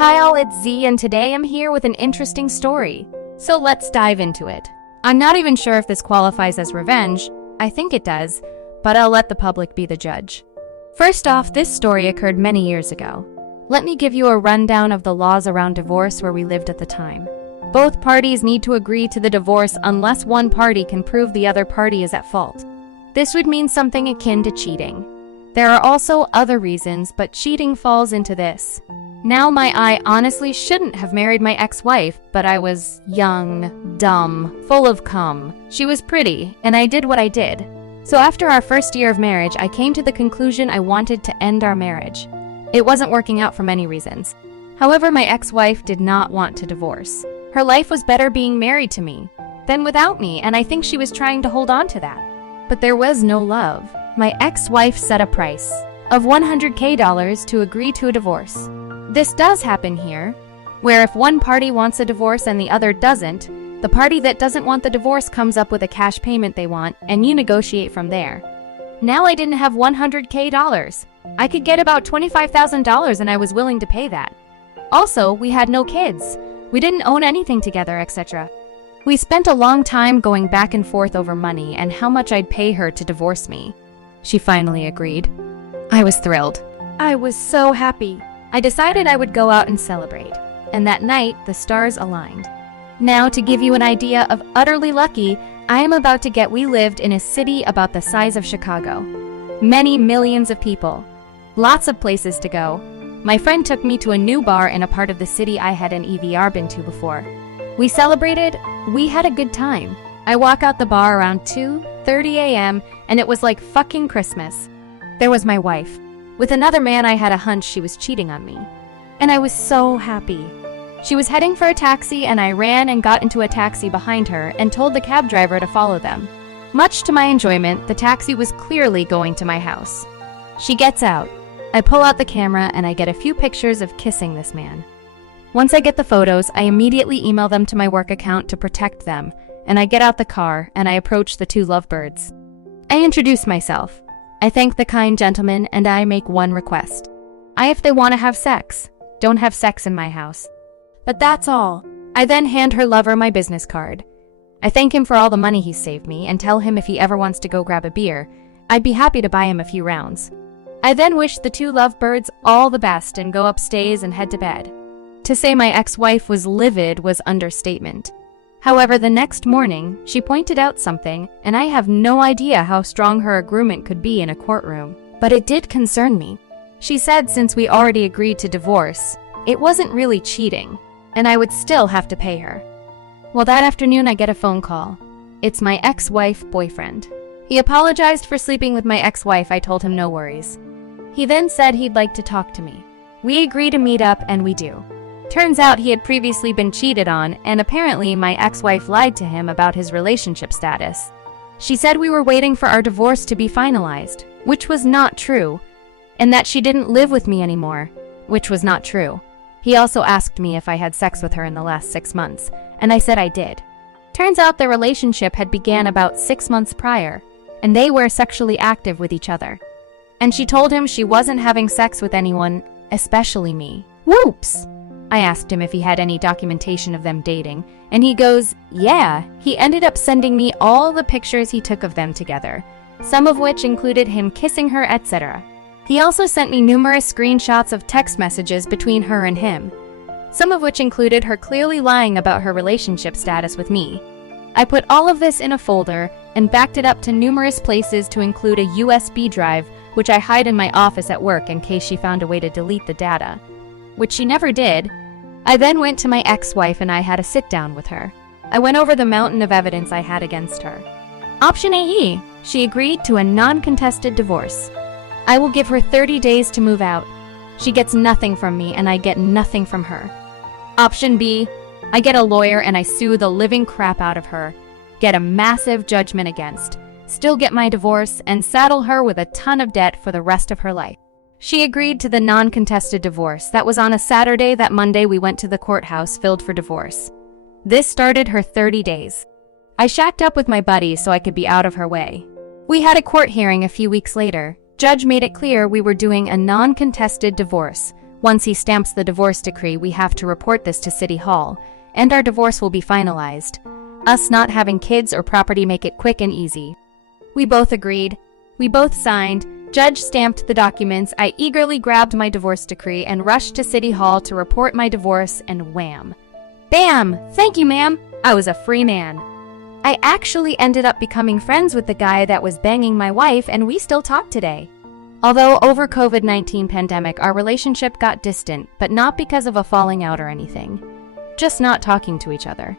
Hi all, it's Z and today I'm here with an interesting story. So let's dive into it. I'm not even sure if this qualifies as revenge. I think it does, but I'll let the public be the judge. First off, this story occurred many years ago. Let me give you a rundown of the laws around divorce where we lived at the time. Both parties need to agree to the divorce unless one party can prove the other party is at fault. This would mean something akin to cheating. There are also other reasons, but cheating falls into this. Now I honestly shouldn't have married my ex-wife, but I was young, dumb, full of cum. She was pretty, and I did what I did. So after our first year of marriage, I came to the conclusion I wanted to end our marriage. It wasn't working out for many reasons. However, my ex-wife did not want to divorce. Her life was better being married to me than without me, and I think she was trying to hold on to that. But there was no love. My ex-wife set a price of $100K to agree to a divorce. This does happen here, where if one party wants a divorce and the other doesn't, the party that doesn't want the divorce comes up with a cash payment they want, and you negotiate from there. Now I didn't have $100K. I could get about $25,000 and I was willing to pay that. Also, we had no kids. We didn't own anything together, etc. We spent a long time going back and forth over money and how much I'd pay her to divorce me. She finally agreed. I was thrilled. I was so happy. I decided I would go out and celebrate, and that night the stars aligned. Now, to give you an idea of utterly lucky, we lived in a city about the size of Chicago. Many millions of people. Lots of places to go. My friend took me to a new bar in a part of the city I hadn't EVR been to before. We celebrated, we had a good time. I walk out the bar around 2:30 a.m. and it was like fucking Christmas. There was my wife. With another man, I had a hunch she was cheating on me. And I was so happy. She was heading for a taxi and I ran and got into a taxi behind her and told the cab driver to follow them. Much to my enjoyment, the taxi was clearly going to my house. She gets out. I pull out the camera and I get a few pictures of kissing this man. Once I get the photos, I immediately email them to my work account to protect them, and I get out the car and I approach the two lovebirds. I introduce myself. I thank the kind gentleman and I make one request. If they want to have sex, don't have sex in my house. But that's all. I then hand her lover my business card. I thank him for all the money he's saved me and tell him if he ever wants to go grab a beer, I'd be happy to buy him a few rounds. I then wish the two lovebirds all the best and go upstairs and head to bed. To say my ex-wife was livid was understatement. However, the next morning, she pointed out something, and I have no idea how strong her agreement could be in a courtroom. But it did concern me. She said since we already agreed to divorce, it wasn't really cheating, and I would still have to pay her. Well, that afternoon I get a phone call. It's my ex-wife boyfriend. He apologized for sleeping with my ex-wife. I told him no worries. He then said he'd like to talk to me. We agree to meet up, and we do. Turns out he had previously been cheated on, and apparently my ex-wife lied to him about his relationship status. She said we were waiting for our divorce to be finalized, which was not true, and that she didn't live with me anymore, which was not true. He also asked me if I had sex with her in the last 6 months, and I said I did. Turns out their relationship had began about 6 months prior, and they were sexually active with each other. And she told him she wasn't having sex with anyone, especially me. Whoops! I asked him if he had any documentation of them dating, and he goes, yeah. He ended up sending me all the pictures he took of them together, some of which included him kissing her, etc. He also sent me numerous screenshots of text messages between her and him, some of which included her clearly lying about her relationship status with me. I put all of this in a folder and backed it up to numerous places to include a USB drive, which I hide in my office at work in case she found a way to delete the data, which she never did. I then went to my ex-wife and I had a sit-down with her. I went over the mountain of evidence I had against her. Option A, she agreed to a non-contested divorce. I will give her 30 days to move out. She gets nothing from me and I get nothing from her. Option B, I get a lawyer and I sue the living crap out of her, get a massive judgment against, still get my divorce, and saddle her with a ton of debt for the rest of her life. She agreed to the non-contested divorce. That was on a Saturday. That Monday we went to the courthouse filled for divorce. This started her 30 days. I shacked up with my buddies so I could be out of her way. We had a court hearing a few weeks later. Judge made it clear we were doing a non-contested divorce, Once he stamps the divorce decree, we have to report this to City Hall, and our divorce will be finalized. Us not having kids or property make it quick and easy. We both agreed. We both signed. Judge stamped the documents. I eagerly grabbed my divorce decree and rushed to City Hall to report my divorce, and wham! Bam! Thank you, ma'am! I was a free man. I actually ended up becoming friends with the guy that was banging my wife, and we still talk today. Although over COVID-19 pandemic, our relationship got distant, but not because of a falling out or anything. Just not talking to each other.